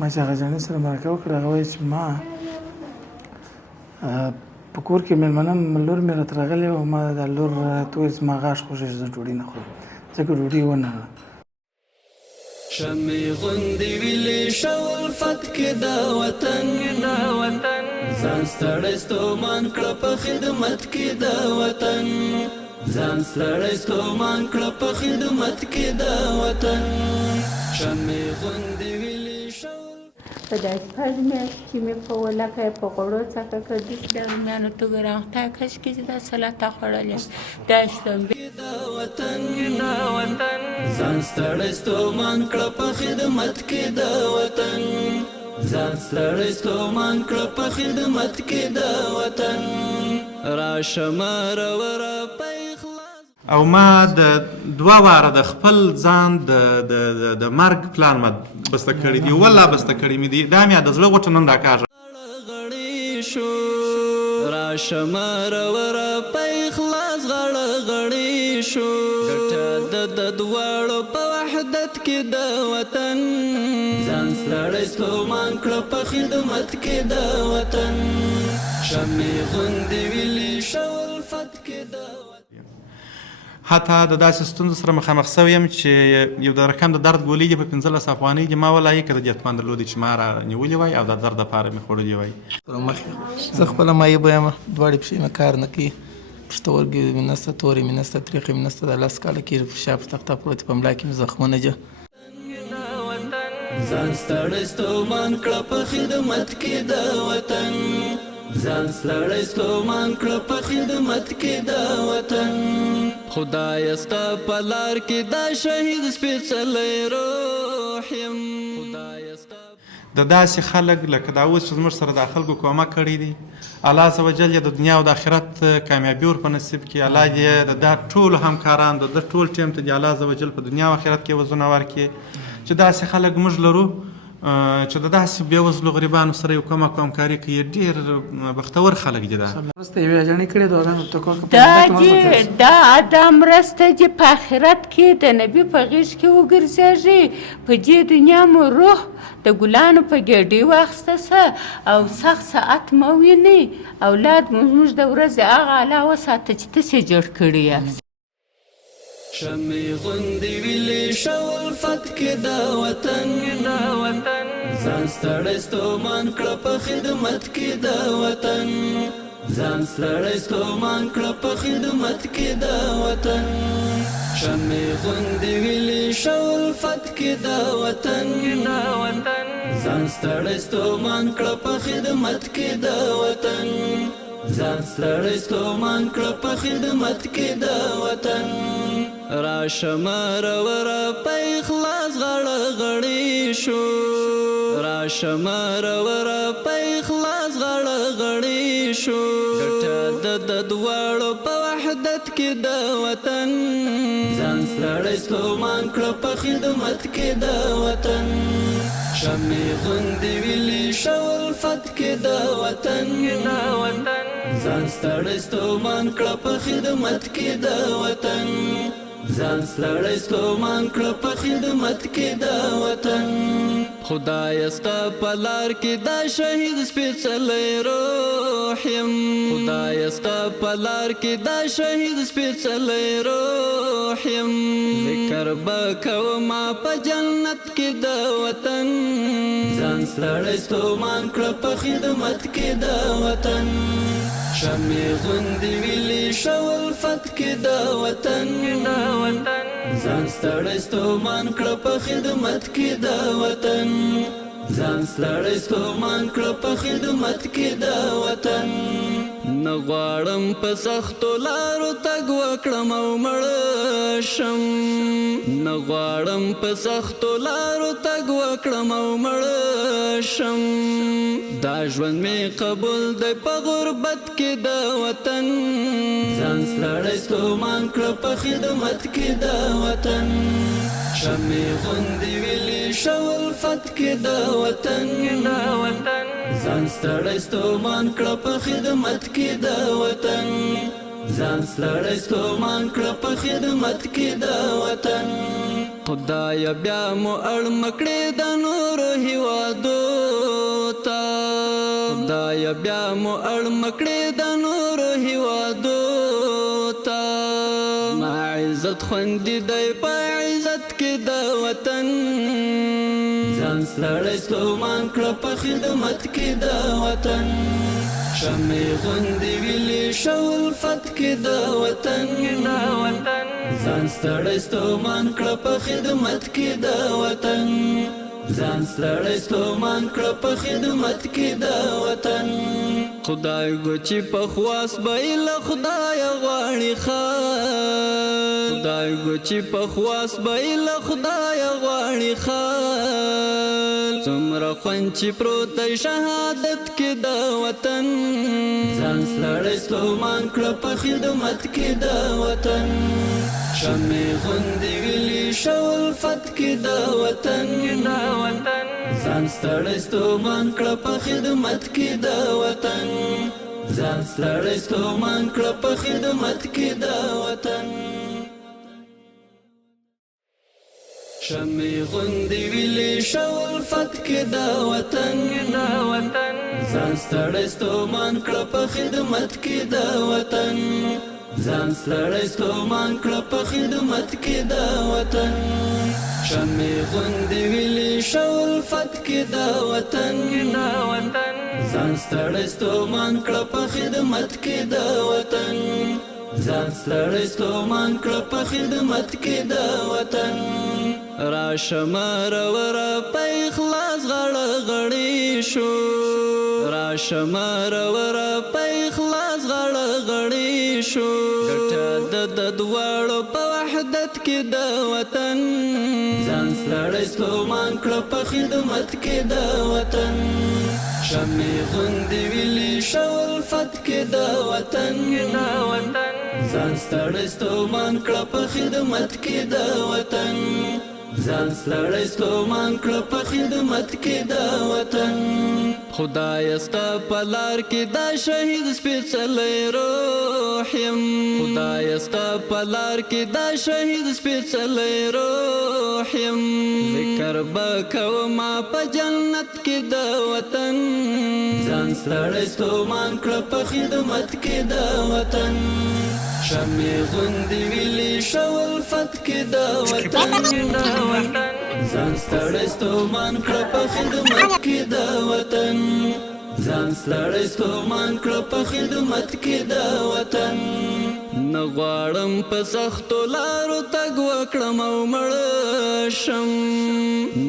ما چې هغه جانې سره مرکه وکړه هغه وایي چې ما په کور کې مېلمانه لور مې راته راغلې وه ما د لور راته وویل چې ما غاښ خوږېږي زه ډوډۍ نه خورم ځکه ډوډۍ ونه شمې غوندې ویلې شو الفت کې دا وطن ځان ستړی ستومان کړه په خدمت کې دا وطن ځان ستړی ستومان کړه په خدمت کې دا وطن شمې غوندې ویلې شو په داسې پاز میاشت کې مې په ولکه په غوړو څکه کردیس د رومیانو توږه راغتا کاشکې چې دا سلاته خوړلې دا شتنبې دا وطن ځان ستړی ستومان کړه په خدمت کې دا وطن ځان ستړی ستومان کړه په خدمت کې دا وطن راشه مروه را په اخلاص او ما د 2 واره د خپل ځان د مرګ پلان ما بسته کړی دی والله بسته کړی مې دی دا مې د زړه غوټه نن راکاږه غړی شو راشه مروه را په اخلاص غړی شو ګټه د دواړو په وحدت کې د وطن ځان ستړی ستومان کړه په خدمت کې د وطن شمې غوندې ویلې شو الفت کې د حتی د داسې ستونزو سره مخامخ شوی یم چې یو د رقم د درد ګولۍ دي په 15 افغانۍ دي ما وایي که د جتمان درلودې چې ما را نیولې وای او د درد دپاره مې خوړلې وای زه خپله مایبه یم دواړې پښې مې کار نه کوي پښتورګي مې نسته تورې مې نسته تریخې مې نسته دا 10 کاله کېږي په شا په تخته پروت په ملا کې مې زخمونه دي ځان ستړی ستومان کړه په خدمت کې د وطن ځان ستړی ستومان کړه په خدمت کې د وطن خدایه ستا په لار کې دا شهید سپېڅلی روح یم د داسې خلک لکه دا اوس چې زموږ سره د خلکو کومک کړی دی الله عز وجل یې د دنیا او د آخرت کامیابي ور په نصیب کړي الله یې د دا ټولو همکاران د ټول ټیم ته د الله عز وجل په دنیا او آخرت کې وزرونه ورکړي چې داسې خلک موږ لرو چې د داسې بېوزلو غریبانو سره یو کومک او همکاري کوي ډېر بختور خلک دي دا مرسته یوې جانې کړې ده دا دا مرسته چې په آخرت کې د نبي په غېږ کې وګرځېږي په دې دنیا مو روح د ګلانو په ګېډۍ واخیسته سه او سخت ساعت مه وینئ اولاد مو زموږ د ورځې هغه الله وساته چې تاسې جوړ کړي یاست شمې غوندې ویلې شو الفت کې دا وطن ځان ستړی ستومان کړه په خدمت کې دا وطن ځان ستړی ستومان کړه په خدمت کې دا وطن شمې غوندې ویلې شو الفت کې دا وطن ځان ستړی ستومان کړه په خدمت کې دا وطن ځان ستړی ستومان کړه په خدمت کې دا وطن راشه مروه را په اخلاص غړی شو راشه مروه را په اخلاص غړی شو ګټه د دواړو په وحدت کې د وطن ځان ستړی ستومان کړه په خدمت کې د وطن شمې غوندې ویلې شو الفت کې د وطن ځان ستړی ستومان کړه په خدمت کې د وطن ځان ستړی ستومان کړه په خدمت کې د وطن خدایه ستا په لار کې دا شهید سپېڅلی روح یم خدایه ستا په لار کې دا شهید سپېڅلی روح یم ذکر به کومه په جنت کې د وطن ځان ستړی ستومان کړه په خدمت کې د وطن شمې غوندې ویلې شو الفت کې د وطن ځان ستړی ستومان کړه په خدمت کې د وطن ځان ستړی ستومان کړه په خدمت کې د وطن نه غواړم په سختو لارو تګ وکړم او مړه شم نه غواړم په سختو لارو تګ وکړم او مړه شم دا ژوند مې قبول دی په غربت کې د وطن ځان ستړی ستومان کړه په خدمت کې د وطن شمې غوندې ویلې شو الفت کې د وطن ځان ستړی ستومان کړه په خدمت کې د وطن ځان ستړی ستومان کړه په خدمت کې د وطن خدایه بیا مو اړ مکړې د نورو هیوادو خدای بیا مو اړ مکړې د نورو هیوادو ته ما عزت خوندې دی په عزت کې د وطن ځان ستړی ستومان کړه په خدمت کې د وطن شمعې غوندې ویلې شه الفت کې د وطن ځان ستړی ستومان کړه په خدمت کې د وطن ځان ستړی ستومان کړه په خدمت کې د وطن خدای ګوچې په خواست به یې له خدایه غواړي خدای ګوچې په خواست به یې له خدایه غواړي څومره خوند چې پروت دی شهادت کې د وطن ځان ستړی ستومان کړه په خدمت کې د وطن شمعې غوندې ویلې شه الفت کې د وطن ځان ستړی ستومان کړه په خدمت کې د وطن ځان ستړی ستومان کړه په خدمت کې د وطن شمعې غوندې ویلې شه الفت کې د وطن ځان ستړی ستومان کړه په خدمت کې د وطن ځان ستړی ستومان کړه په خدمت کې د وطن شمعې غوندې ویلې شه الفت کې د وطن ځان ستړی ستومان کړه په خدمت کې د وطن ځان ستړی ستومان کړه په خدمت کې د وطن راشه مروره په اخلاص غاړه غړې شو راشه مروره په اخلاص غاړه غړې شو ګټه د دواړو په وحدت کې د وطن ځان ستړی ستومان کړه په خدمت کې د وطن شمعې غوندې ویلې شه الفت کې د وطن ځان ستړی ستومان کړه په خدمت کې د وطن ځان ستړی ستومان کړه په خدمت کې د وطن خدای ستا په لار کې دا شهید سپېڅلی روح یم خدای ستا په لار کې دا شهید سپېڅلی روح یم ذکر به کومه په جنت کې د وطن ځان ستړی ستومان کړه په خدمت کې د وطن شمعې غوندې ویلې شه الفت کې د وطن ځان ستړی ستومان کړه په خدمت کې د وطن ځان ستړی ستومان کړه په خدمت کې د وطن نه غواړم په سختو لارو تګ وکړم او مړه شم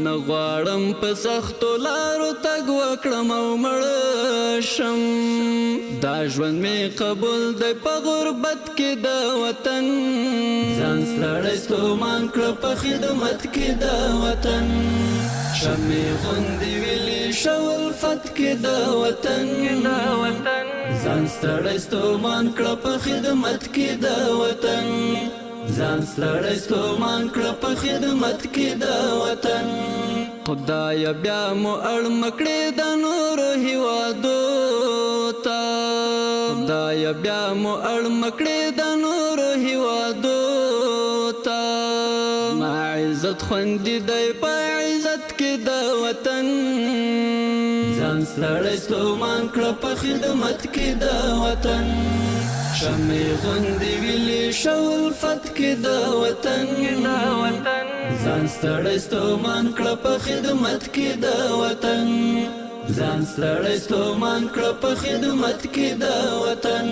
نه غواړم په سختو لارو تګ وکړم او مړه شم دا ژوند مې قبول دی په غربت کې د وطن ځان ستړی ستومان کړه په خدمت کې د وطن شمعې غوندې ویلې شه الفت کې د وطن ځان ستړی ستومان کړه په خدمت کې د وطن ځان ستړی ستومان کړه په خدمت کې د وطن خدای بیا مو اړ مکړې د نورو هیوادو ته خدای بیا مو اړ مکړې د نورو هیوادو ته ما عزت خوندې دی په عزت کې د وطن ځان ستړی ستومان کړه په خدمت کې د وطن شمعې غوندې ویلې شه الفت کې د وطن ځان ستړی ستومان کړه په خدمت کې د وطن ځان ستړی ستومان کړه په خدمت کې د وطن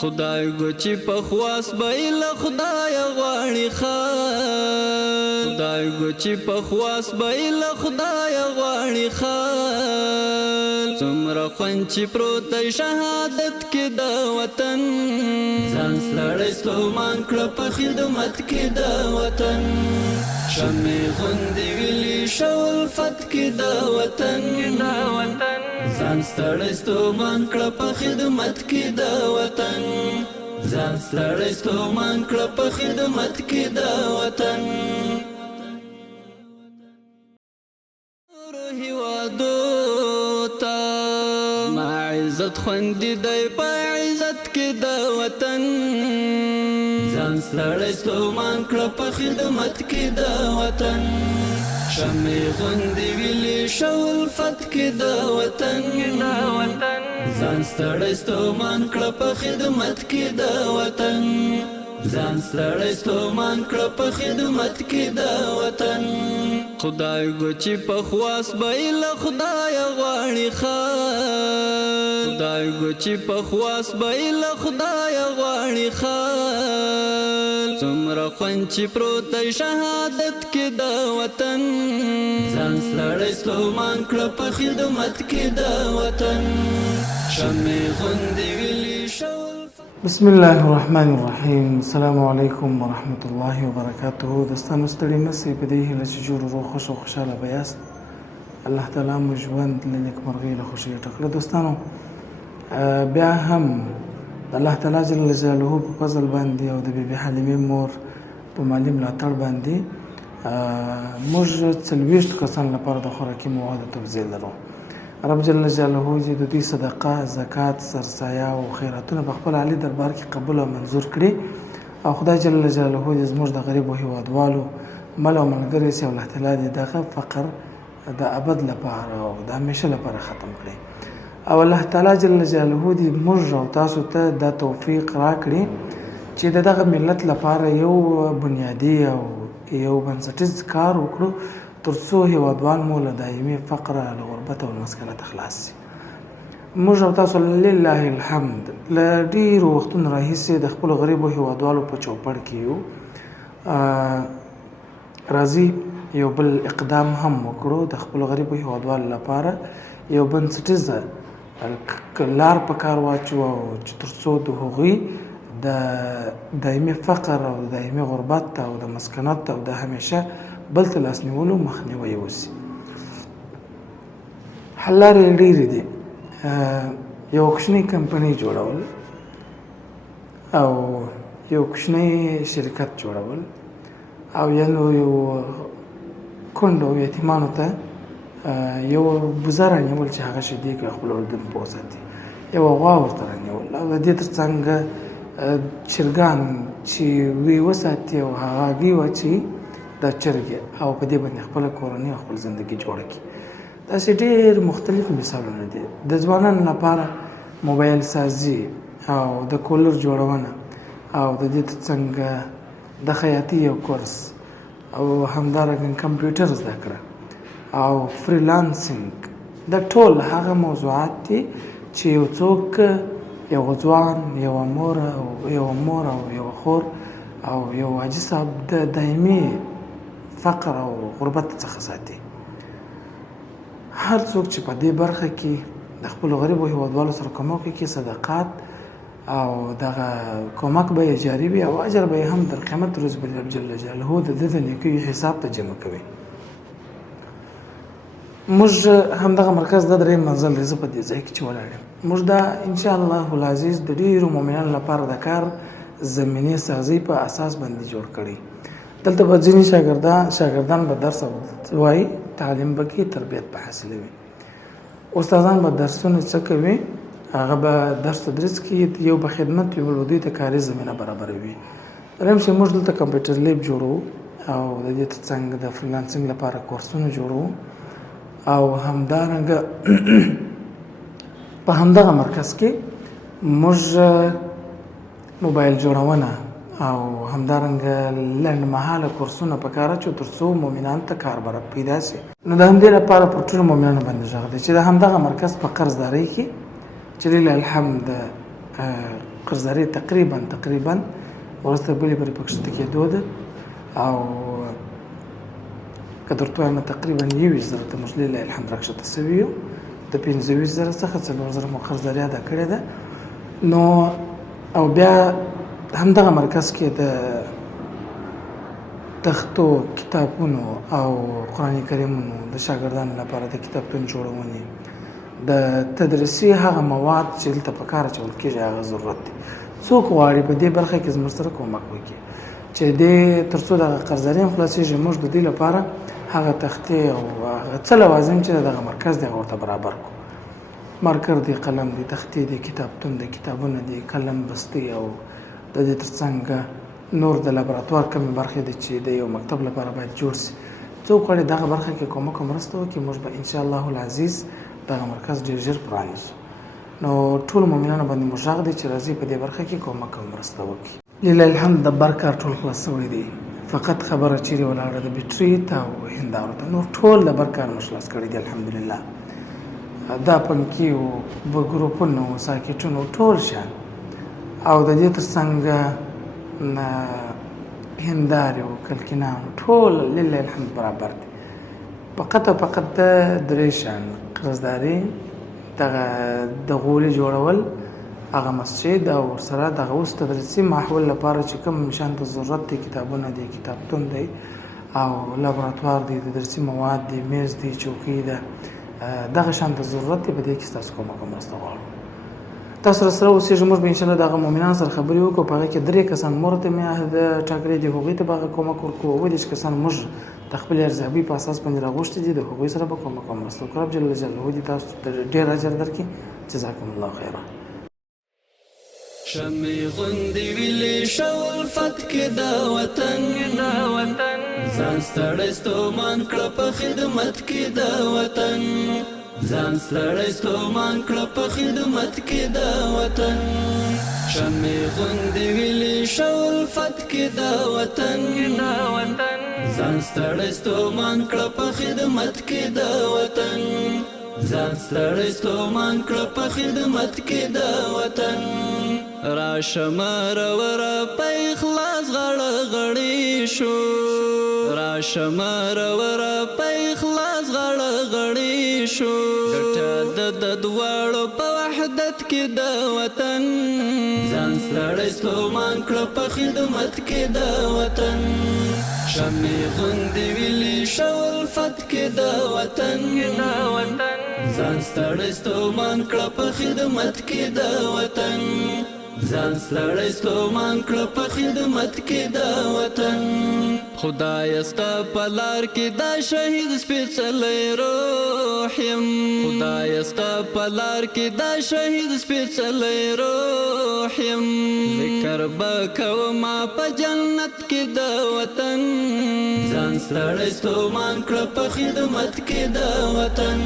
خدای ګوچې په خواست به یې له خدایه غواړي خدای ګوچې په خواست به یې له خدایه غواړي څومره خوند چې پروت دی شهادت کې د وطن ځان ستړی ستومان کړه په خدمت کې د وطن شمعې غوندې ویلې شه الفت کې د وطن ځان ستړی ستومان کړه په خدمت کې د وطن ځان ستړی ستومان کړه په خدمت کې د وطن هیوادو ته ما عزت خوندې دی په عزت کې د وطن ځان ستړی ستومان کړه په خدمت کې د وطن شمع غوندې ویلې شول فت کې د وطن ځان ستړی ستومان کړه په خدمت کې د وطن ځان ستړی ستومان کړه په خدمت کې د وطن خدای گو چې په خواست به یې له خدایه غواړي خدای گو چې په خواست به یې له خدایه غواړي څومره خوند چې پروت دی شهادت کې د وطن ځان ستړی ستومان کړه په خدمت کې د وطن شمع غوندې ویلې شول. بسم الله الرحمن الرحیم. السلام علیکم ورحمت الله وبرکاته. دوستانو ستړي نشئ په دې هیله چې جوړ روغ خوش او خوشحاله به یاست. الله تعالی مو ژوند له نیکمرغۍ له خوښۍ ډک کړه. دوستانو بیا هم د الله تعالی جل جلاله په فضل باندې او د بیبي حلیمې مور په مالي ملاتړ باندې موږ 40 کسانو لپاره د خوراکي موادو توزیع لرو. رب جل جلاله دې د دوی صدقه، زکات، سرسایه او خیراتونه په خپل عالی دربار کې قبول او منظور کړي او خدای جل جلاله دې زموږ د غریبو هیوادوالو مل او ملګري سي الله تعالی دې دغه فقر د ابد لپاره او د همیشه لپاره ختم کړي او الله تعالی جل جلاله دې موږ او تاسو ته د توفیق راکړي چې دغه ملت لپاره یو بنیادی او یو بنسټیز کار وکړو ترڅو هیوادوال مو له دایمي فقر له غربت او مسکنت خلاص شي. موږ او تاسو لله الحمد له ډیرو وختونو راهیسې د خپل غریبو هیوادوالو په چوپړ کې یو راځي یو بل اقدام هم وکړو د خپل غریبو هیوادوالو لپاره یو بنسټیز لار په کار واچو چې ترڅو د هغوی د دایمي فقر او د دایمي غربت او د مسکنت او د همیشه بل ته لاس نیولو مخنیوی وشي. حل لارې ډېرې دي. یو کوچنۍ کمپنۍ جوړول او یو کوچنۍ شرکت جوړول او یو کونډو یتیمانو ته یو بوزه رانیول چې هغه شیدې کړي خپل اردن په وساتي، یو غوا ورته رانیول او د دې تر څنګ چرګان چې وی وساتي او هغې واچي د چرګې او په دې باندې خپله کورنۍ او خپل زندګي جوړه کړي. داسې ډېر مختلف مثالونه دي. د ځوانانو لپاره موبایل سازي او د کولر جوړونه او د دې تر څنګ د خیاطي یو کورس او همدارنګه کمپیوټر زده کړه او فریلانسینګ دا ټول هغه موضوعات دي چې یو څوک یو ځوان یو مور او یو خور او یو حاجي صاحب د دایمي فقر او غربت څخه ساتي. هر څوک چې په دې برخه کې د خپل غریبو هیوادوالو سره کومک وکړي صدقات او دغه کومک به یې جاري وي او اجر به یې هم در قیامت ورځ به رب جل جلاله د ده د نیکیو حساب ته جمع کوي. موږ همدغه مرکز د درېیم منزل دی زه په دې ځای کې چې ولاړ یم. موږ دا انشاءالله العزیز د ډېرو مؤمنانو لپاره د کار زمینې سازي په اساس باندې جوړ کړی. دلته به ځینې شاګردان به درس وایي، تعلیم به کوي، تربیت به حاصلوي. استادان به درسونه څه کوي، هغه به درس تدریس کوي، یو به خدمت وي، بل دوی ته کاري زمینه برابروي. درېیم شی موږ دلته کمپیوټر لیب جوړو او د دې تر څنګ د فریلانسینګ لپاره کورسونه جوړو او همدارنګه په همدغه مرکز کې موږ موبایل جوړونه او همدارنګه لنډمهاله کورسونه په کار اچو ترڅو مؤمنانو ته کار پیدا شي. نو د همدې لپاره پر ټولو مؤمنانو باندې غږ دی چې د همدغه مرکز په قرضدارۍ کې چې لله الحمد قرضدارۍ تقریبا وروسته بلې برې پکښې کېدو ده او که درته وایم تقریبا 21,000 ته موږ لله الحمد راکښته سوي یو. د 15,000 څخه 4,000 مو قرضداري ادا کړې ده. نو او بیا همدغه مرکز کې د تختو، کتابونو او قرآن کریمونو د شاګردانو لپاره د کتابتون جوړونې د تدریسي هغه مواد چې دلته په کار اچول کېږي هغه ضرورت دی. څوک غواړي په دې برخه کې زموږ سره کومک وکړي چې دې تر څو دغه قرضداري هم خلاصېږي موږ د دې لپاره هغه تختې او هغه څه لوازم چې دغه مرکز دی هغه ورته برابر کړو. مارکر دی، قلم دی، تختې دی، کتابتون دی، کتابونه دی، قلم بستې او د دې تر څنګ نور د لابراتوار کومې برخې دي چې د یو مکتب لپاره باید جوړ شي څوک غواړي دغه برخه کې کومک او مرسته وکړي موږ به انشاءالله العزیز دغه مرکز ډېر ژر پرانیزو. نو ټولو مؤمنانو باندې موږ غږ دی چې راځي په دې برخه کې کومک او مرسته وکړي. لله الحمد د بر کار ټول خلاص شوی دی، فقط خبره چیرې ولاړه د بیټري ته او هندارو ته، نور ټول د بر کار موږ خلاص کړی دی الحمدلله. دا پنکي او ګروپونه او ساکټونه ټول شان او د دې ترڅنګ هندارې او کلکینان ټول لله الحمد برابر دي. فقط او فقط د درې شان قرضداري، دغه د غولي جوړول، هغه مسجد او ورسره دغه اوس تدریسي محول لپاره چې کوم شان ته ضرورت دی، کتابونه دي، کتابتون دی او لابراتوار دی، تدریسي مواد دي، میز دی، چوکۍ ده، دغه شان ته ضرورت دی. په دې کې ستاسو کومک او مرسته غواړو. تاسو سره اوسېږو، موږ به انشاءالله دغه مؤمنانو سره خبرې وکړو. په هغې کې 3 کسان مور ته مې عهد ټاکلی دي، هغوی ته به هغه کومک ورکړو. 30 کسان موږ د خپلې ارزیابۍ په اساس باندې راغوښتي دي، د هغوی سره به کومک او مرسته وکړو. رب جل جلاله دې تاسو ته ډېر اجر درکړي. جزاکم الله خیرا. شمع غوندې ویلې شول فتح دا وطن، ځان ستړی ستومان کړه په خدمت کې دا وطن، ځان ستړی ستومان کړه په خدمت کې دا وطن. شمع غوندې ویلې شول فتح دا وطن، ځان ستړی ستومان کړه په خدمت کې دا وطن، ځان ستړی ستومان کړه په خدمت کې دا وطن. راشه مرور په اخلاص غړ غړی شو، راشه مرور په اخلاص غړ غړی شو، ګټه د دواړو په وحدت کې د وطن، ځان ستړی ستومان کړه په خدمت کې د وطن. شمع غوندې ویلې شول فتح د وطن، ځان ستړی ستومان کړه په خدمت کې د وطن، ځان ستړی ستومان کړه په خدمت کې د وطن. خدای ستا په لار کې دا شهید سپېڅلی روح یم، خدای ستا په لار کې دا شهید سپېڅلی روح یم، ذکر به کومه په جنت کې د وطن، ځان ستړی ستومان کړه په خدمت کې د وطن.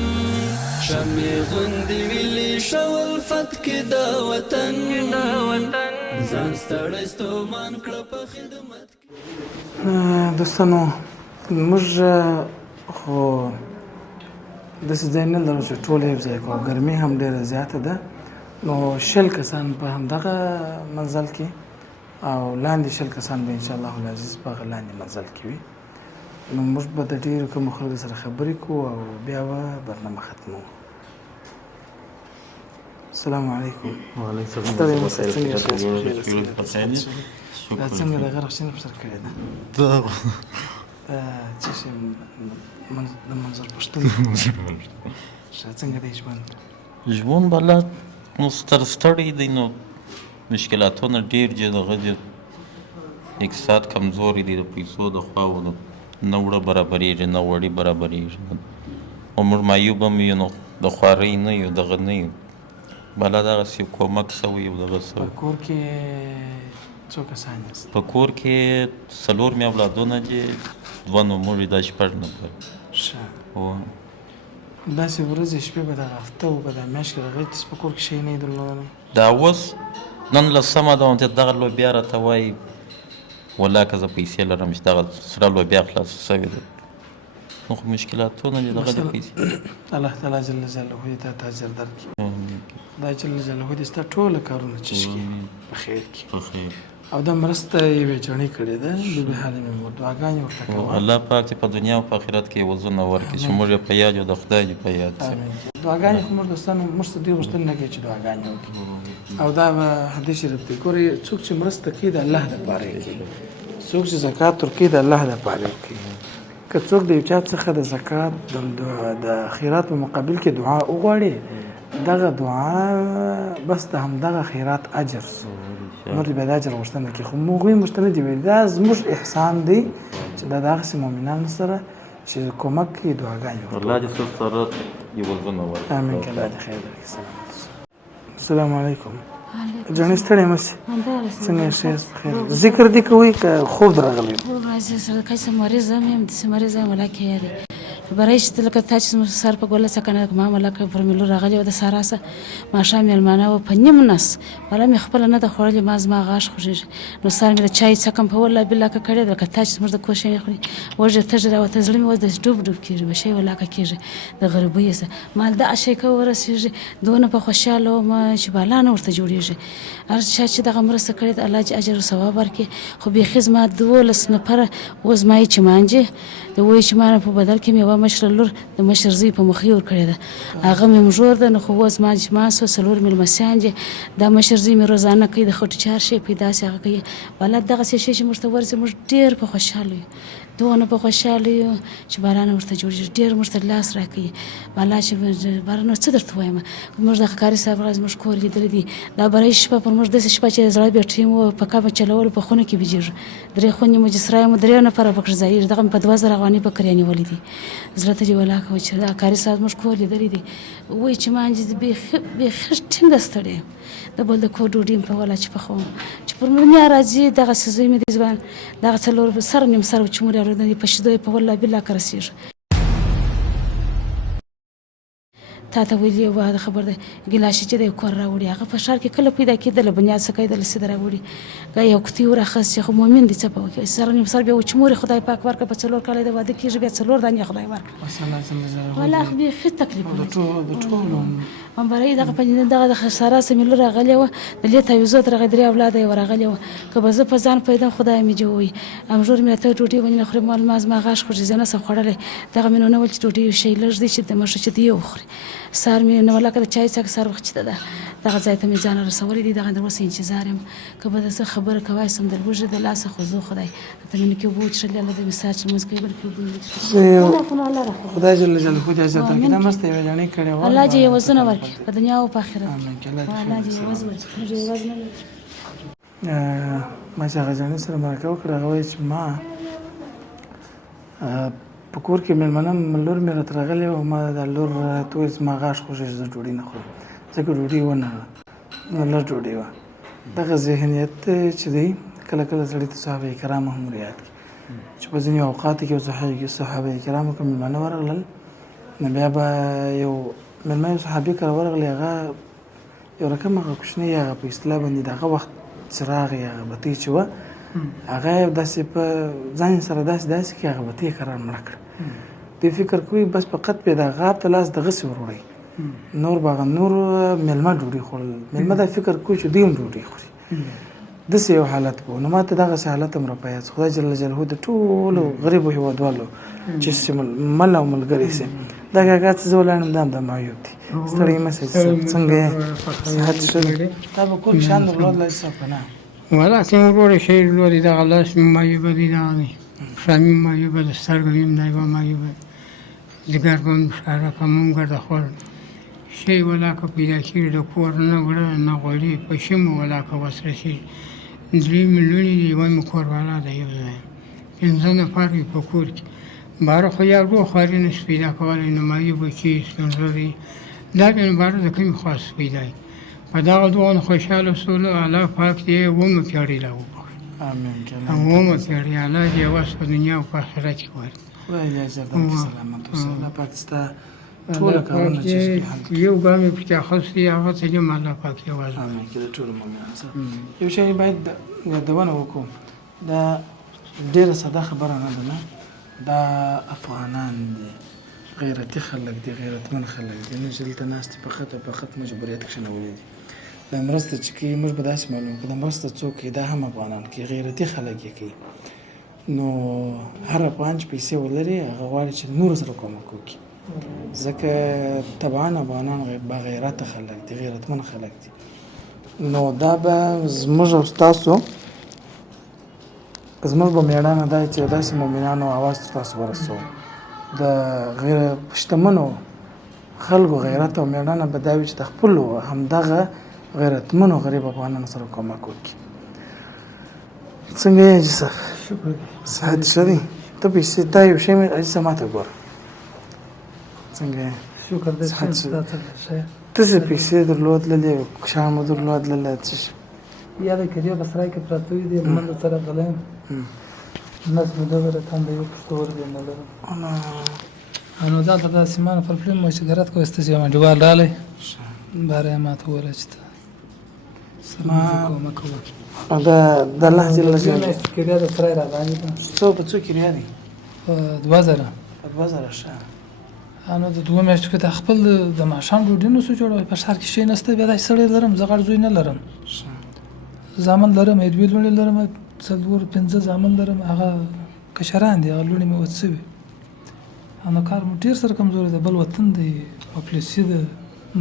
شمع غوندې ویلې شول فتح د وطن، ځان ستړی ستومان کړه په خدمت کې. دوستانو موږ خو داسې ځای نه لرو چې ټول یې ځای کوو، ګرمي هم ډېره زیاته ده. نو 20 کسان په همدغه منزل کې او لاندې 20 کسان به انشاءالله العزیز په هغه لاندې منزل کې وي. نو موږ به د ډېرو کمو خلکو سره خبرې کوو او بیا به برنامه ختموو. السلام علیکم. وعلیکم السلام. دا څنګه د غرغ شنه پر سر کړې ده؟ چې شي د منظر پښتون څنګه دی ژوند بالا نو ستړی دی، نو مشکلاتونه ډېر دي، دغه دي اقتصاد کمزوري دی، د پیسو د خوا نه وړه برابرېږي نه وړې برابرېږي، او موږ معیوب هم یو، نو د خوارۍ نه یو، دغه نه یو، بالا دغسې کومک سوی یو، دغه سوی. په کور کې څو کسان یاست؟ په کور کې 4 مې اولادونه دي، 2 نوموړي، دا 6 نفر. ښه. داسې ورځې شپې به دغه هفته و به دا میاشت کې راغلی تاسو په کور کې شی نه یې درلودلی؟ دا اوس نن 10مه ده، ته دغه لوبیا راته وایي والله که زه پیسې لرم چې دغه سره لوبیا خلاصه سوې ده، نو خو مشکلاتونه دي، دغه د پیسې. الله تعالی جل جلاله دې تا ته اجر درکړي. خدای جل جلاله دې ستا ټوله کارونه چش کړي په خیر کې. او دا مرسته یوې جڼۍ کړې ده، بیبي حلیمې مور دعاګانې ورته کوه. الله پاک دې په دنیا او په آخرت کې وزرونه ورکړي چې موږ یې په یاد یو، د خدای دې په یاد شي. دعاګانې خو موږ دوستانو موږ څه دې غوښتنه نه کوي چې دعاګانې وکړي، او دا به حدیث شریف دی. ګورئ څوک چې مرسته کوي د الله دپاره یې کوي، څوک چې زکات ورکوي د الله دپاره یې کوي. که څوک د یو چا څخه د زکات د خیرات په مقابل کې دعا وغواړي، دغه دعا بس د همدغه خیرات اجر نور به د اجر غوښتنه کوي. خو هغوی موږ ته نه دي ویلي، دا زموږ احسان دی چې دا دغسې مؤمنانو سره چې کومک کوي دعاګانې وکړي. الله دې ستاسو سره یې وزرونه ورکړي. امین. که الله دې خیر درکړي. السلام علیکم. جانې ستړی مه شي څنګه یې ښه یاست بخیر ذکر دې کوئ که خوب در راغلی خوب راځي سره کایسه مریض یم داسې مریض یم ولاکې یادې برای چې لکه تا چې زموږ سر په ګوله څه کنه ما ملکه پر میلو راغلی وه د سارا سه ماښام مېلمانه وه په نیم نس بله مې خپله نه ده خوړلې ما زما غاښ خوږېږي نو سر مې د چای څکم په والله بلاکه کړې ده لکه تا چې زموږ د کور شی خوري وږې تږې راوته زړه مې اوس داسې ډوب ډوب کېږي به شی ولاکه کېږي د غریبۍ سه مال دغه شی که ورسېږي دونه په خوشحاله وم چې بالا نه ورته جوړېږي هر چا چې دغه مرسته کړې ده الله دې اجر او ثواب ورکړي خو بیخي زما 12 نفره اوس زما یې چمانجې د اووه چمانه په بدل کې مې یوه مشره لور د مشر زوی په مخې ورکړې ده هغه مې مژور ده نو خو اوس زما جما سوه 4 مېلمستیان دي دا مشر زوی مې روزانه کوي د خټو چار شی پیدا سي هغه کوي بالا دغسې شی چې موږ ته ورسي موږ ډېر په خوشحاله یو دونه په خوشحاله یو چې بالا نه ورته جوړېږي ډېر موږ ته لاس راکوي بالا چې بالا نور څه درته وایم موږ د ښکاري صاحب راز موږ کور لیدلی دي دا برای شپه پر موږ داسې شپه چې زړه بیټرۍ مو په کابه چلولو په خونه کې بېجېږو 3 خونې مو جسرای مو 3 نفره پکښې ځایېږي دغه مې په 2000 افغانۍ په کریا نیولې دي زړه ته دې ولاکه وه چې دا کاري صاحب موږ کور لیدلی دي وایي چې مانجې زه بیخي ټینګه ستړی یم د بل د کور ډوډۍ م په وله چې پخوم چې پر دنیا راځي دغسې زوی مې د ځوان دغه 4 سر نیم سر چې مور یې اورېدل په شیدو یې په والله بالله که رسېږي تا ته ویلي وه د خبر ده ګیلاشي چې دی کور راوړي هغه په ښار کې کله پیدا کېدله بنیاد څه کېدله سیده راوړي که یو قطۍ وراخیستې خو مؤمن دی څه به وکړي سر نیم سر بیا و چې مور یې خدای پاک ورکړه په 4 کاله د واده کېږي بیا 4 دانې خدای ورکړه والله خو بیخي تکلیف برای دغه د سارا سه مې لور راغلې وه د لې تعویضو ته راغلې 3 اولاده یې ورغلې وه که به زه په ځان پیدا خدای مې جوړوي همژور مې راته ډوډۍ ونې نه خوري مال ما زما غاښ خوږي زه نه شم خوړلی دغه مې نو نه ویل چې ډوډۍ یو شی لږ دی چې د مشه چې دی یې وخوري سار مې نه ولکه د چای څښه سار وخت چې ده دغه ځای ته مې ځان رسولی دی دغه در اوسه انتظار یم که به د څه خبره کوای سم در وږې د لاسه خو زه خدای ته مې نه کې اوبه وڅښلې الله دې مې سار چې لمونځ کوي بل کې اوبه خدای جل جلاله خو دې عزت درکړي دا مسته یوه جانۍ کړې وه الله دې یې وزونه ورکړي په دنیا او په آخرت الله دې یې وزونه ما چې هغه جانۍ سره مرکه وکړه هغه وایي چې ما په کور کې مېلمانه لور مې راته راغلې وه ما د لور راته وویل زما غاښ خوږېږي زه ډوډۍ نه خورم ځکه ډوډۍ ونه لږ ډوډۍ وه دغه ذهنیت چې دی کله کله سړي ته صحابه کرام هم ریاد کړي چې په ځینې اوقاتو کې صحابه کرامو که مېلمانه ورغلل نو بیا به یو مېلمه یو صحابي کره ورغلی هغه یو رقم هغه کوچنی هغه په اصطلاح باندې د هغه وخت څراغ یې هغه بتۍ چې وه هغه داسې په ځان سره داسې کې هغه بتۍ قرار مړه کړه دوی فکر کوي بس فقط پې د هغه ته لاس دغسې وروړی نور به هغه نور مېلمه ډوډۍ خوړل مېلمه دا فکر کوي چې دوی هم ډوډۍ خوري داسې یو حالت به نو ما ته دغسې حالت هم راپیاد خدای جل جلاله د ټولو غریبو هېوادوالو چې مل او ملګری سي دا کاکا څه زه ولاړم دا هم د معیوب دي ستړی مه شئ څنګه یې صحت ښه دی تا به کور شان درلود لای صاحب که نه والله چې موږ وروره شی لوري دغه لاس مې معیوبه دي دغه دی پښه مې معیوبه ده سترګه مې هم دا یوه معیوبه ده ځګر به مې ښکاره کړم هم ګرده خوړل شی ولاکه پیدا کېږي د کور نه وړه نه غوړي په شمو ولاکه وسره شي 3 میلیونې دي یوه مې کور والا ده یو ځای 15 نفر وي په کور کې باره خو یا روغ خواري نشي پیدا کولی نو معیوبه چې سپین زړی دا بیا نو باره د کومې خواست پیدا وي په دغه دغونه خوشحاله سولو الله پاک دې 9 پیړۍ لا وبخښي امین 9 پیړۍ الله دې اوس په دنیا او په آخرت کې ورکړي خدای دې اجر درکړي سلامت اوسه الله پاک ستا ټوله کارونه چې حل کړي یو ګام یې پکې اخیستی هغه ته هم الله پاک یوازې امین که د ټولو مؤمنانو سره یو شی باید یادونه وکړو دا ډېره ساده خبره نه ده نه دا افغانان دي غیرتي خلک دي غیرتمن خلک دي نه چې دلته ناست دي فقط مجبوریت کښې نولي دي دا مرسته چې کوي موږ به داسې معلوم کړو دا مرسته څوک کوي دا هم افغانان کوي غیرتي خلک یې کوي نو هر افغان چې پیسې ولري هغه غواړي چې نورو سره کومک وکړي ځکه طبعا افغانان با غیرته خلک دي غیرتمن خلک دي نو دا به زموږ او ستاسو زموږ به مېړانه دا چې داسې مؤمنانو اواز تر تاسو ورسوو د غیر شتمنو خلکو غیرت او مېړانه به دا وي چې د خپلو همدغه غیرتمنو غریب افغانانو سره کومک وکړي څنګه یې حاجي صاحب صحت ښه دی ته پیسې دا یو شی مې حاجي صاحب ما ته ګوره څنګه یې شکر دې صحت چې شه. تا ته ښه ته څه پیسې درلودلې شیان مو درلودله څه شي یا د کلیو په سرای کې پراته وي دي من سره غلی یم نس مې دغه تنده یو پښتورګی نه لرم نو دلته داسې ما نه پر فلم مشګرت کو استې ما ډیوال رالی باره ما ته وویل چې ته سره مې کومک وکړه او د الله جل جلاله کریا د سرای را باندې ده څو په څو کریا دي 2000 په 2000 شه نو د دوه میاشتو کې د خپل د ماښام ډوډۍ نه سو جوړوي په ښار کې شی نسته بیا داسې سړی لرم زه غټ زوی نه لرم زامن لرم دوې لوڼې لرم څلور پنځه زامن لرم هغه کشران دي هغه لوڼې مې وڅ شوي نو کار مو ډېر سره کمزوری دی بل وطن دی مفلسي ده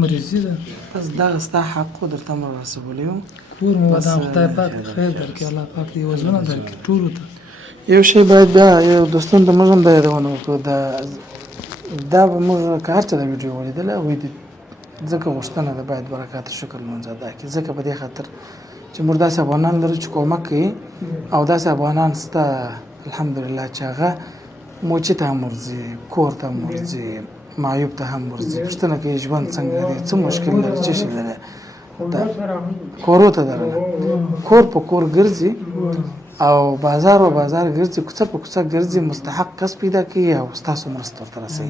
مریضي ده بس دغه ستا حق خو درته مو رسولی وو کور مې ودان خدای پاک خیر درکړي الله پاک دې وزونه درکړي ټولو ته یو شی باید بیا یو دوستان ته موږ هم دا یادونه وکړو دا به موږ که هر چا دا ویډیو ولیدله وایي ځکه غوښتنه ده باید برکات شکر لمونځ ادا کړي ځکه په دې خاطر چې موږ داسې افغانان لرو چې کومک کوي او داسې افغانان شته الحمدلله چې هغه موچي ته هم ورځي کور ته هم ورځي معیوب ته هم ورځي پوښتنه کوي ژوند څنګه دی څه مشکل لري څه شی لري کورو ته درنه کور په کور ګرځي او بازار و بازار ګرځي کوڅه په کوڅه ګرځي مستحق کس پیدا کوي او ستاسو مرسته ورته رسوي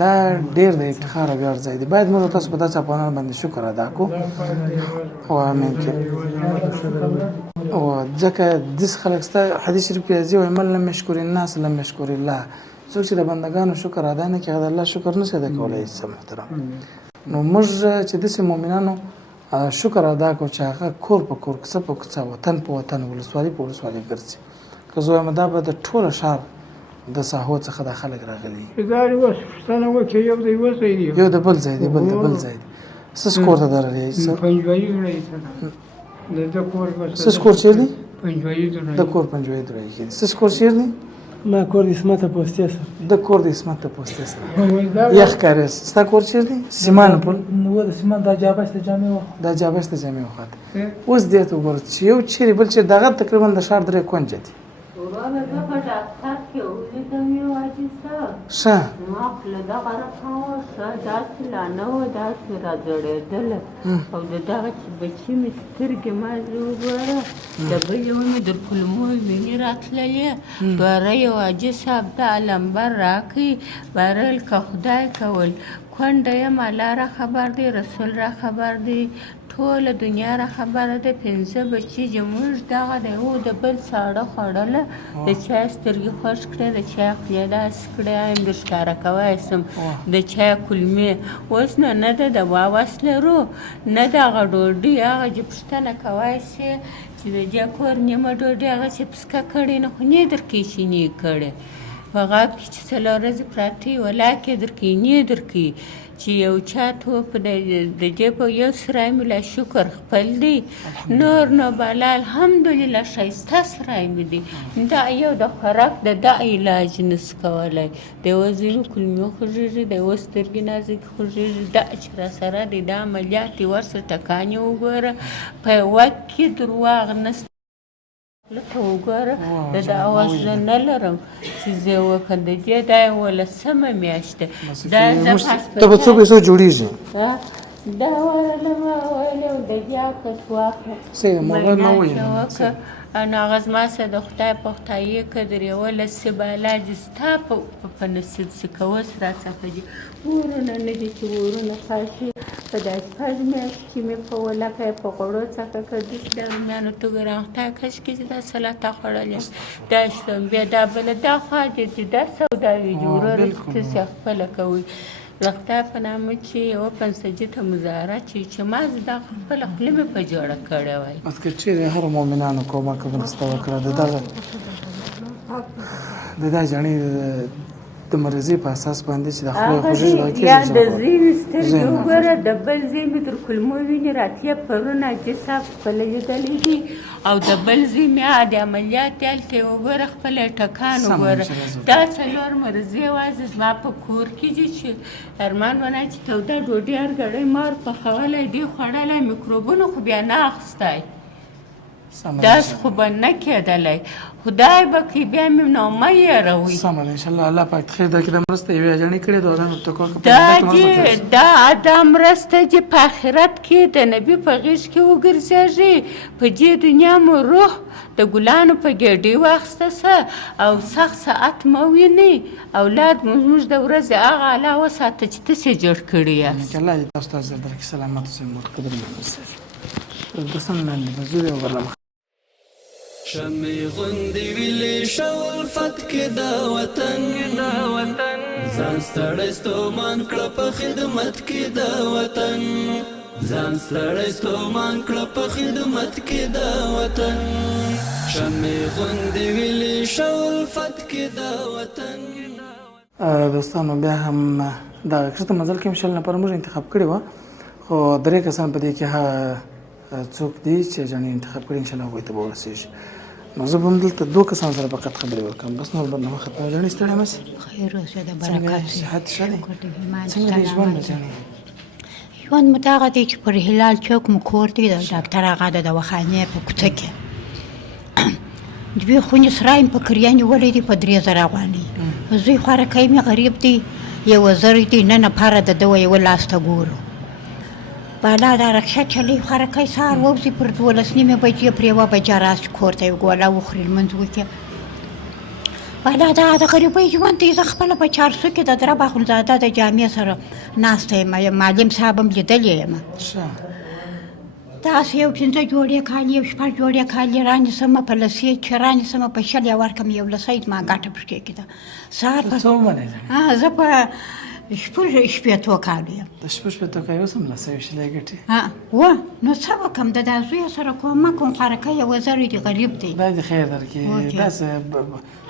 دا ډېر د افتخار او ویاړ ځای دی باید موږ تاسو په داسې افغانانو باندې شکر ادا کړو او امین کې او ځکه داسې خلک شته حدیث شریف کې راځي وایي من لم یشکر الناس لم یشکر الله څوک چې د بندګانو شکر ادا نه کوي هغه د الله شکر نشي ادا کولی محترم نو موږ چې داسې مؤمنانو شکر ادا کو چې هغه کور په کور کوڅه په کوڅه وطن په وطن ولسوالي په ولسوالي ګرځي که زه وایم دا به د ټوله ښار د ساحو څخه د خلک راغلي ادارې اوس پوښتنه وکړي یو د یوه ځای دی یو د بل ځای دی بل د بل ځای دی څه سکور ته درلې پنجوایي جوړوي د کور څه سکور چیرې دی پنجوایي جوړوي د کور پنجوایي جوړوي څه سکور چیرې دی ما کور د اسمت په پوسټ سره د کور د اسمت ته پوسټ سره یخ کارس ستا کور چیرې دی سیمان په نو د سیمان د جابشت جامع و دا جابشت جامع وخت اوس دې ته وګور چې یو چیرې بل چې دغه تقریبا د ښار درې کونج دي ورانه زه په ډاکټر کې ولیدم یو عاجزه ښه ما خوله دغه راکاوه ښه داسې لا نه وه داسې راځړېدله او د دغه چې بچي مې سترګې ما زه وګوره د بلې ونې د کلمو وینې راتللې باره یو عاجز صاحب دا لمبر راکړي باره که خدای کول کونډه یم الله را خبر دی رسول را خبر دی ټوله دنیا را خبره ده 15 بچي چې موږ دغه د یو د بل ساړه خوړله د چا سترګې خوږ کړې د چا خولې داسې کړې یم در ښکاره کوی سم د چا کلمې اوس نو نه ده د واوس لرو نه د هغه ډوډۍ هغه چې پوښتنه کوی شي چې د دې کور نیمه ډوډۍ هغه چې پسکه کړې نه خو نه درکوي چې نه یې کړې په غاب کې چې څلور ورځې پراته وي ولاکې درکوي نه یې درکوي چې یو چا توپ د دې په یو سرای مې لا شکر خپل دی نور نو بالا الحمدلله ښایسته سرای مې دی دا یو د خوراک د دا علاج نس کولی د یوه ځینو کلمې خوږېږي د یوه سترګې نازکې خوږېږي دا چې را سره دی دا عملیات یې ورسره ټکانې وګوره په یوه کې درواغ نسته لکه وګوره د دا اواز زه نه لرم چې زه یې وکړم د دې دا یې 18مه میاشت ده دا زه ته په څو پیسو جوړېږي دا ورلم ویلو د دې عکس واخله صحیح موږ نه وایو وکړه نو هغه زما سره د خدای په خدایي قدر یې ولسې بالا چې ستا په نصیب څه که اوس راڅخه دي ورونه نه دي چې ورونه خاشي په داسې پاز میاشت چې مې په ولکه یې په غوړو څخه که دس د رومیانو توګران خدای کاشکې چې دا سلاته خوړل یم دا شتم بیا دا بله دا خوا دې چې دا سوداوي دي وروره چې تاسې خپله کوئ د خدای په نامه چې یوه پنسجي ته مظاهره چې ما زه دا خپله خوله مې په جوړه کړې وای اوس که چیرې هرو مؤمنانو کومک مرسته وکړه د دغه د دا جڼې د مریضۍ په اساس باندې چې د خولې خوږېږي یا د زوی سترګې وګوره د بل زوی مې تر کلمو وینې راتلې پرون حاجي صاحب خپله لیدلی دي او د بل زوی مې د عملیات دی هلته یې وګوره خپله یې ټکان وګوره دا څلور مریضۍ یوازې زما په کور کې دي چې ارمان ونه چې توده ډوډۍ هر ګړی ما ورپخولی دی خوړلی میکروبونه خو بیا نه اخیستی داس خو به نه کېدلی خدای به کوي بیا مې نو مه یېروئ سمه ده انشاءالله الله پاک خیر درکړي دا مرسته یوې اجنې کړې ده دا نو ته کور دا مرسته چې په آخرت کې د نبي په غېږ کې وګرځېږي په دې دنیا مو روح د ګلانو په ګېډۍ واخیسته سه او سخت ساعت مه وینئ اولاد مو زموږ د ورځې هغه اعلی وساته چې تاسې جوړ کړي یاست الله دې تاسو ته زر درکړي سلامت اوسئ مور قدر مې اوسئ د سم لاندې به زه دې وګرلم شمعی غوندې ویلې شو الفت کې دا وطن ځان ستړی ستومان کړه په خدمت کې دا وطن ځان ستړی ستومان کړه په خدمت کې دا وطن شمعی غوندې ویلې شو الفت کې دا وطن دوستانو بیا هم دا کښته مزل کې مشل نفر موږ انتخاب کړی وه خو درې کسان په دې کې څوک دي چې جانې انتخاب کړي انشاءالله هغوی ته به ورسېږي نو زه به هم دلته دوه کسانو سره فقط خبرې وکړم بس نور به نه ختمه جانې ستړی مه سې خیر اوسه د برکات صحت ښه دی څنګه دی ژوند به جانې ژوند مو دغه دی چې پر هلال چوک مو کور دی د ډاکټر هغه د دواخانې په کوڅه کې دوی خونې سرای مې په کریا نیولی دی په 3000 افغانۍ زوی خوارکی مې غریب دی 1000 دی نه نفره د ده یوه لاس ته ګورو بالا دا رکشه چلی خوارکی سهار ووځي پر 12 نیمې بجې پر 1 بجه راسي کور ته یو ګوله وخوري لمونځ وکړي بالا دا د غریبۍ ژوند دی زه خپله په چارسو کې د درب اخندزاده د جامع سره ناسته یم معلم صاحب هم لیدلی یم داسې یو 15 جوړې کالي یو 6 جوړې کالي رانیسمه په لسې چې رانیسمه په شل یې ورکړم یو لسی زما ګټه پشکې کې ده سهار زه په شپېتو کالو یم د شپېتو کالو اوس هم لسی یو شلی ګټې نو څه وکړم د دا زوی سره کومک کوم خوارکی 1000 دی غریب دی خدای دې خیر درکړي داسې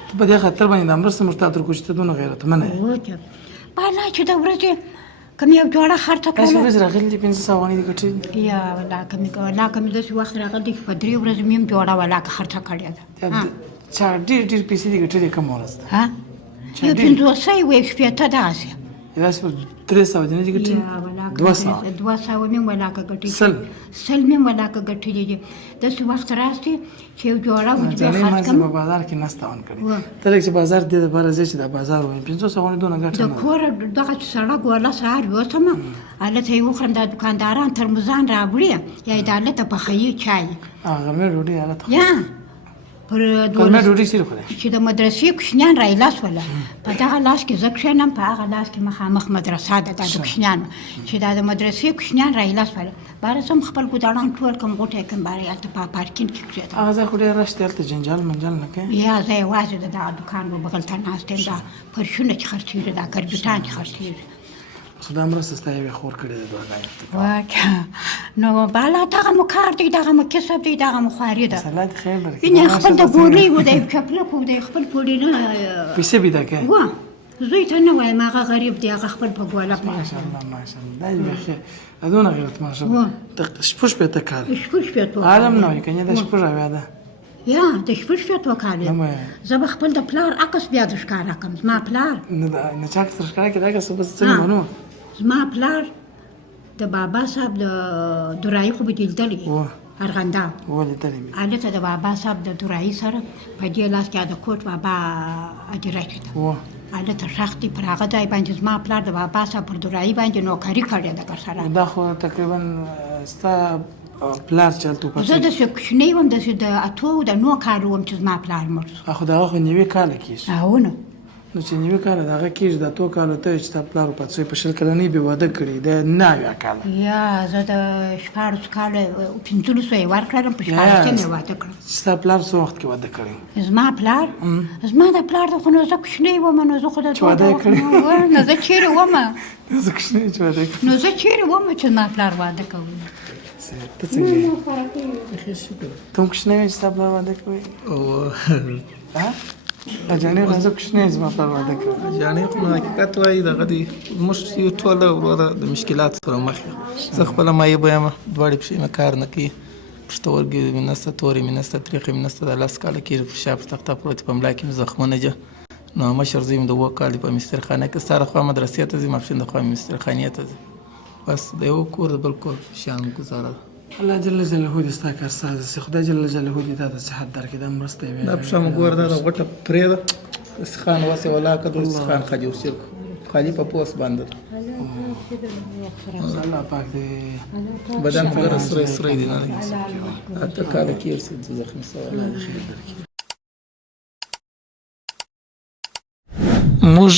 ته په دې خاطر باندې دا مرسته موږ تا درکړو چې ته دونه غیرتمنه یې بالا چې د ورځې کوم یو جوړه خرڅه کړله داسې ورځې راغلي دي 500 افغانۍ دې ګټلي دي یا ولاکه مې داسې وخت راغلی چې په 3 ورځې مې هم جوړه ولاکه خرڅه کړې ده چا ډېر پیسې دې ګټلې کومه ورځ ده یو 500 یو شپېته داسې داسې په 300 دې نه دي ګټلي 200 مې ولاکه ګټلي سل مې ولاکه ګټلي دي داسې وخت راسي چې یو جوړه جانې ما زه په بازار کې نسته اون کړې ته لږ چې بازار دې دپاره ځې چې دا بازار وایم 500 افغانۍ دونه ګټه د کور دغه چې سړه ګوله سهار یوسمه هلته یې وخورم دا دوکانداران ترموزان راوړي یا یې د هلته پخوي چای غرمې ډوډۍ هلته یا پر غرمې ډوډۍ چېرې خورې چې د مدرسې کوچنیان رایلاس وله په دغه لاس کې زه کښېنم په هغه لاس کې مخامخ مدرسه ده دا د کوچنیانو چې دا د مدرسې کوچنیان رایلاس وله باره زه هم خپل ګودړان ټول کړم غوټه یې کړم باره یې هلته په پارکینګ کې کښېږدم هغه ځای خو ډېر رش دی هلته جنجال منجال نه کوې یا زه یوازې د دغه دوکان په بغل ته ناست یم دا فرشونه چې خرڅېږي دا کربیټان چې خرڅېږي خو دا مرسته ستا یوې خور کړې ده دعاګانې نو بالا دغه مو کار دی دغه مو کسب دی دغه مو خواري ده الله دې خیر درکړي وینې خپل د ګولۍ و دی چپلک و دی خپل ګولۍ نه پیسې پیدا کوې زوی ته نه وایم هغه غریب دی هغه خپل په ګوله ماشاءالله ماشاءالله دا دې خیر دونه غیرتمن شه د شپېته کاله شپېته عالم نه وي که نه د شپږ اویا ده یا د شپېتو کاله زه به خپل د پلار عکس بیا د ښکاره کړم زما پلار نه چا عکس ښکاره کړي دا عکس بس څنګه منو زما پلار د بابا صاحب د دورایي خو به دې لیدلی ارغنداب ولیدلی مې هلته د بابا صاحب د دورایي سره په دې لاس کې د کوټ بابا اجره شته هلته ښخ دی پر هغه ځای باندې زما پلار د بابا صاحب پر دورایي باندې نوکري کړې ده که سره دا خو تقریبا ستا پلار چې هلته وپاڅېد زه داسې کوچنی وم داسې د 8 د 9 کالو وم چې زما پلار مړ شو خو د هغه خو 90 کاله کېږي نو نو چې 90 کاله د هغه کېږي د 8 کالو ته چې ستا پلار وپاڅوي په 20 کلنۍ بې واده کړي د 9 کاله یا زه د 14 کاله 15 یې ورکړم په 14 مې واده کړم ستا پلار څه وخت کې واده کړی زما پلار د پلار د خو نو زه کوچنی وم نو زه خو د واده کړی نو زه چیرې وم زه کوچنی چې واده کړی نو زه چیرې وم چې زما پلار واده کوي ته څنګه یې ته هم کوچنی وې چې ستا پلار واده کوي جانې خو زه کوچنی یم زما پلار واده کوي جانې خو نو حقیقت وایي دغه دی موږ یو ټوله وروره د مشکلات سره مخ یو زه خپله مایبه یم دواړې پښې مې کار نه کوي پښتورګي مې نسته تورې مې نسته تریخې مې نسته دا 10 کاله کېږي په شا په تخته پروت په ملا کې مې زخمونه دي نو مشر زوی مې د 7 کالې په مسترخانه کې ستا د خوا مدرسې ته ځي ماپښین د خوا مې مسترخانې ته ځي بس د یو کور د بل کور په شان ګزاره ده الله جل جلاله دې ستا کار ساز شي. خدای جل جلاله دې تا ته صحت درکړي. دا مرسته یې دا پښه مو ګور دا غوټه پرې ده استخان واسه ولا کده استخان خجو سر خالی په پوس باندې الله پاک دې بدن فقر سره سره دي نه اته کال کې څه زخم سوال موږ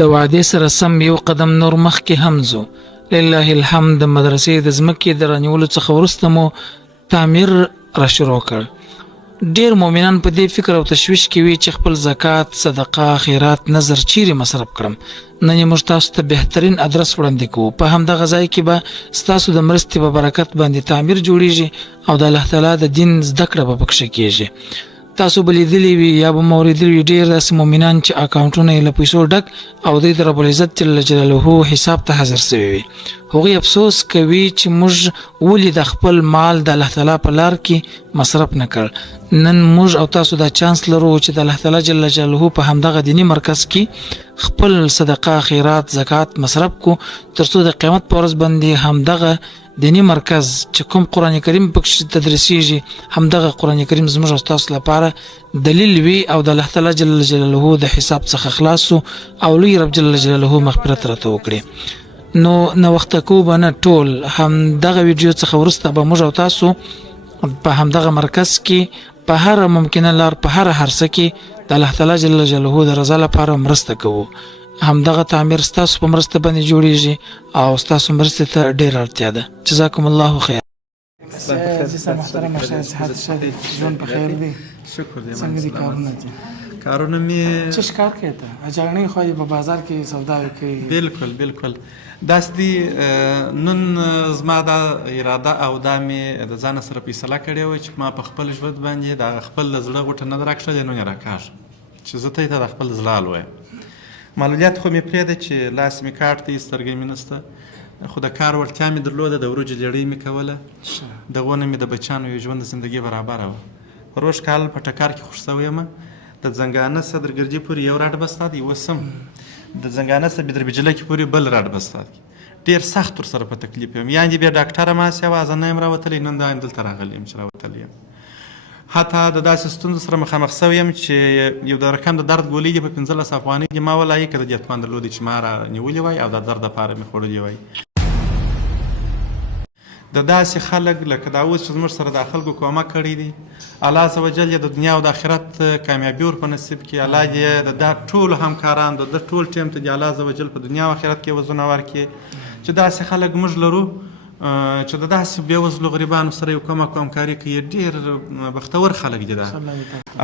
د وعدې سره سم یو قدم نور مخکې هم ځو. لله الحمد د مدرسې د ځمکې د رانیولو څخه وروسته مو تعمیر را شروع کړ. ډیر مؤمنان په دې فکر او تشویش کې وي چې خپل زکات، صدقه، خیرات، نظر چیرې مصرف کړم. نن یې موږ تاسو ته بهترین ادرس وړاندې کوو. په همدغه ځای کې به ستاسو د مرستې په برکت باندې تعمیر جوړیږي او د الله تعالی د دین زده کړه به پکښې کېږي. تاسو به لیدلی وي یا به مو اورېدلي وي ډېر داسې مؤمنان چې اکاونټونه یې له پیسو ډک او دوی د رب العزت جل جلاله حساب ته حاضر سوي وي. هغوی افسوس کوي چې موږ ولې د خپل مال د الله تعالی په لار کې مصرف نه کړ. نن موږ او تاسو دا چانس لرو چې د الله تعالی جل جلاله په همدغه دینی مرکز کې خپل صدقه، خیرات، زکات مصرف کو ترڅو د قیامت په ورځ باندې همدغه دینی مرکز چې کوم قرآن کریم پکې تدریسیږي همدغه قرآن کریم زموږ او تاسو لپاره دلیل وي او د الله تعالی جل جلاله د حساب څخه خلاص او لوی رب جل جلاله مغفرت راته وکړي. نو وخت کو بنه ټول همدغه ویډیو څخه ورسته به موږ او تاسو په همدغه مرکز کې په هر ممکنه لار په هر هرڅه کې د الله تعالی جل جلاله د رضا لپاره مرسته کوو. همدغه تعمیر ستاسو په مرسته باندې جوړیږي او ستاسو مرسته ته ډېر اړتیا ده. جزاکم الله خیر. جسم محترم شاید صحت شدی ژوند په خیر دی. شکر دی. څنګه دي کارونه دي؟ کارونه مې څه ښکار کوي ته اجازه خو په بازار کې سودا کوي. بالکل داس دي. نن زما دا اراده او دا مې د ځان سره فیصله کړې و چې ما په خپل ژوند باندې دا خپل زړه غوټه نه راکښل نو نه راکاږ چې زه ته د خپل زړه الوم. معلولیات خو مې پرېږده چې لاس مې کار دی، سترګې مې نسته، خو د کار وړتیا مې درلوده، د وریجو جړۍ مې کوله، دغونه مې د بچیانو یو ژوند د زندګۍ برابره وه. روز کال په ټکر کې خوښ شوی یم. د زنګانه صدرګرجي پورې یو راډ بسته دی، اوس هم د زنګانه څخه بدربجله کې پورې بل راډ بسته دی. ډېر سخت ورسره په تکلیف یم. یعنې بیا ډاکټره ماسې وه، زه نه یم راوتلی، نن دا دلته راغلی یم چې راوتلی یم. حتی د داسې ستونزو سره مخامخ شوی یم چې یو د رقم د درد ګولۍ دي په 15 افغانۍ دي ما ولایي که د دې توان درلودی چې ما را نیولې وای او د درد دپاره مې خوړلې وای. د داسې خلک لکه دا اوس چې زموږ سره دا خلکو کومک کړی دی، الله عز وجل یې د دنیا او د آخرت کامیابي ور په نصیب کړي. الله یې د دا ټولو همکاران د ټول ټیم ته د الله عز وجل په دنیا او آخرت کې وزرونه ورکړي چې داسې خلک موږ لرو چې د داسې بېوزلو غریبانو سره یو کومک او همکاري کوي. ډېر بختور خلک دي دا.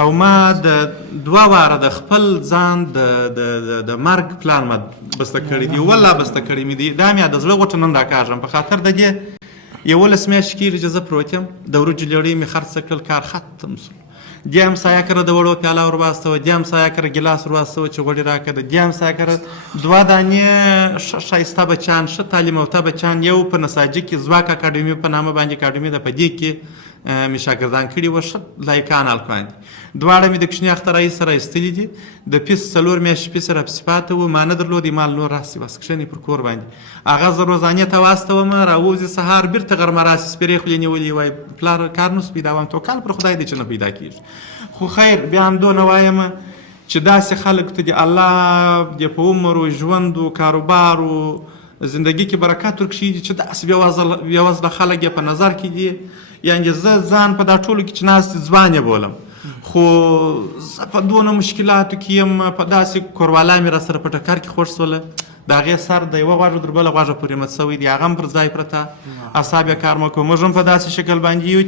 او ما د 2 واره د خپل ځان د مرګ پلان ما بسته کړی دی، والله بسته کړی مې دی. دا مې د زړه غوټه نن راکاږم په خاطر د دې 11 میاشتې کېږي چې زه پروت یم. د وریجو لړۍ مې خرڅ کړل، کار ختم شو. دې همسایه کره د وړو پیاله ور واستوه، دې همسایه کره ګیلاس ور واستوه چې غوړي راکړه، دې همسایه کره 2 دانې ښایسته بچیان، ښه تعلیم یافته بچیان، یو په نساجي کې ځواک اکاډمي په نامه باندې اکاډمي ده، په دې کې مې شاګردان کړي وه، ښه لایقان هلکان دي. دواړه مې د کوچني اختراعي سره ایستلي دي. د فیس 4 میاشتې فیس راپسې پاته و، ما نه درلودی، مال نور راسي بس کښېنئ پر کور باندې. هغه زه روزانې ته واستوم، راوځي سهار بیرته غرمه راسي، سپېرې خولې نیولې وایي پلار کار نوس پیدا وم. توکل پر خدای دی چې نه پیدا کېږي. خو خیر بیا هم دونه وایم چې داسې خلکو ته د الله د په عمر و ژوند و کاروبار و زندګي کې برکت ورکړي چې داسې بېوزله خلک یې په نظر کې دي. یعنې زه ځان په دا ټولو کې چې ناست ځوان یې بولم، خو زه په دونه مشکلاتو کې یم. په داسې کوروالا مې را سره په ټکر کې خوښ شوله، د هغې سر د یوه غوږه تر بله غوږه پورې مت شوی دی، هغه هم پر ځای پرته، اعصاب یې کار مه کوو. موږ هم په داسې شکل باندې یو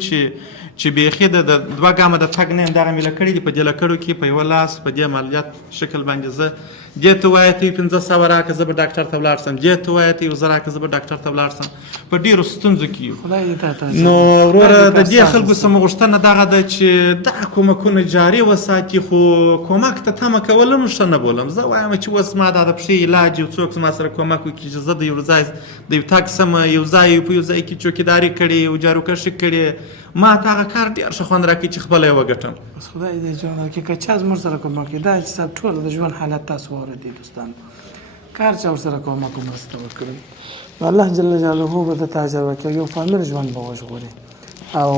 چې بیخي د 2 ګامه د تګ نه یم دغه مې لکړي دي په دې لکړو کې په یوه لاس په دې عملیات شکل باندې. زه دې ته وایه ته 500 راکړه زه به ډاکټر ته ولاړ شم، دې ته وایه ته 1000 راکړه زه به ډاکټر ته ولاړ شم. په ډېرو ستونزو کې یو. نو وروره د دې خلکو څخه مو غوښتنه دغه ده چې دا کومکونه جاري وساتي، خو کومک ته تمه کول هم ښه نه بولم. زه وایم چې اوس ما دا د پښې علاج یو څوک زما سره کومک وکړي چې زه د یو ځای د یو تګ سم یو ځای په یو ځای کې چوکیداري کړې، یو جاروکشي کړې، ما ته هغه کار ډېر ښه خوند راکړي چې خپله یې وګټم. بس خدای دې ژوند راکړي. که چا زموږ سره کومک کړي، دا چې صاحب ټول د ژوند حالت تاسو واورېدي دوستان، کار چا ورسره کومک او مرسته وکړي، الله جل جلاله به درته اجر ورکړي، یو فامل ژوند به وژغوري. او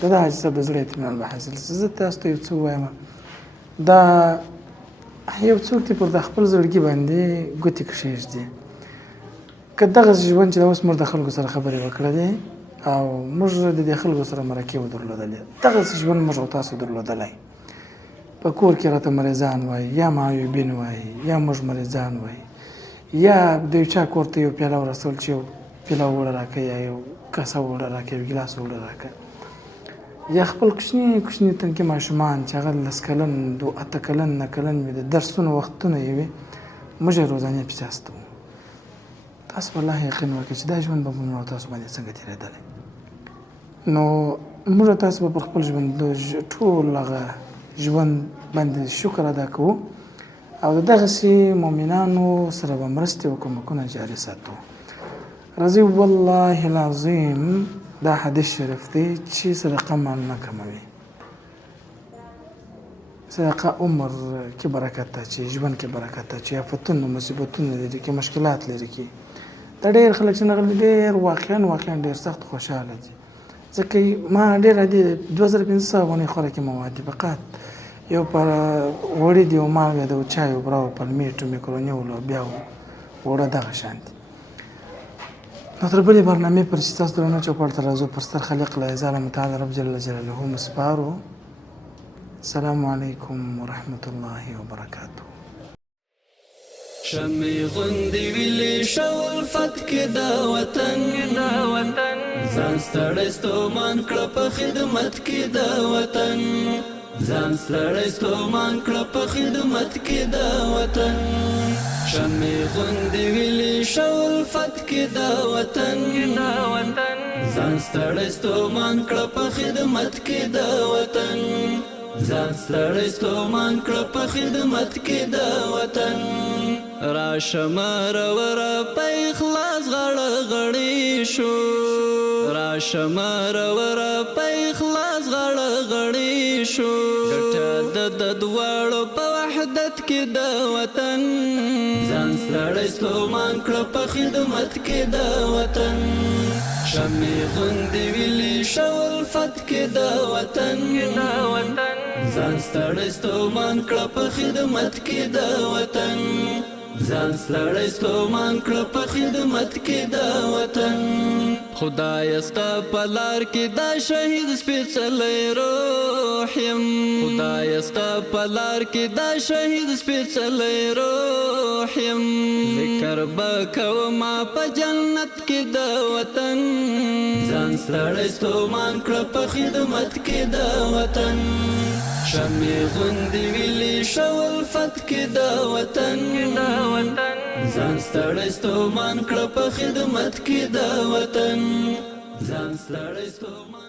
د دغه حاجي صاحب د زړه اطمینان به حاصل شي. زه تاسو ته یو څه ووایم، دا یو څوک دی پر د خپل زړګي باندې ګوتې کښېږدي. که دغسې ژوند چې اوس موږ د خلکو سره خبرې وکړه دی او موږ د دې خلکو سره مرکې ودرلودلې، دغسې ژوند موږ او تاسو درلودلی. په کور کې راته مریضان وایي، یا معیوبین وایي، یا موږ مریضان وایي، یا د یو چا کور ته یو پیاله ورسول چې یو پیاله اوړه راکړه، یا یو کاسه اوړه راکړه، یو ګیلاس اوړه راکړه، یا خپل کوچني کوچني تنکي ماشومان چې هغه 10 کلن 8 کلن 9 کلن وي، د درسونو وختونه یې وي، موږ یې روزانه پسې استوو. تاسو والله یقین وکړئ چې دا ژوند به موږ تاسو باندې څنګه تېرېدلی. نو موږ تاسو به پر خپل ژوند ټول هغه ژوند باندې شکر ادا کوو او د دغسې مؤمنانو سره به مرستې او کومکونه جاري ساتو. راځئ والله العظیم دا حدیث شریف دی چې صدقه مال نه کموي، صدقه عمر کې برکت اچي، ژوند کې برکت اچي، آفتونه مصیبتونه لري کې، مشکلات لري کې. دا ډېر خلک چې نغلي ډېر واقعا ډېر سخت خوشحاله دي، ځکه ما ډېر عادي 2500 افغانۍ خوراکي مواد دي فقط، یو پر غوړي دي او مالګه ده او چای او براو پلمېټ او میکروني او لوبیا او اوړه دغه شان دي. نو تر بلې برنامې پر چې تاسو درنه چوپړ ته راځو پر ستر خالق له ځاله متعال رب جل جلاله مسپارو. السلام علیکم ورحمة الله وبرکاته. شمع غوندې ویلې شول فتک دا وطن، ځان ستړی ستومان کړه په خدمت کې دا وطن، ځان ستړی ستومان کړه په خدمت کې دا وطن. شمع غوندې ویلې شول فتک دا وطن، ځان ستړی ستومان کړه په خدمت کې دا وطن، ځان ستړی ستومان کړه په خدمت کې دا وطن. راشه مرور په اخلاص غړ غړی شو، راشه مرور په اخلاص غړ غړی شو، ګټه د دواړو په وحدت کې دا وطن، ځان ستړی ستومان کړه په خدمت کې دا وطن. شمع غوندې ویلې شول فتک دا وطن، ځان ستړی ستومان کړه په خدمت کې دا وطن، ځان ستړی ستومان کړه په خدمت کې دا وطن. خدای ستا په لار کې دا شهید سپېڅلی روح یم، خدای ستا په لار کې دا شهید سپېڅلی روح یم، ذکر به کومه په جنت کې دا وطن، ځان ستړی ستومان کړه په خدمت کې دا وطن. شمع غوندې ویلې شول فتک دا وطن، ځان ستړی ستومان کړه په خدمت کې دا وطن، ځان ستړی ستومان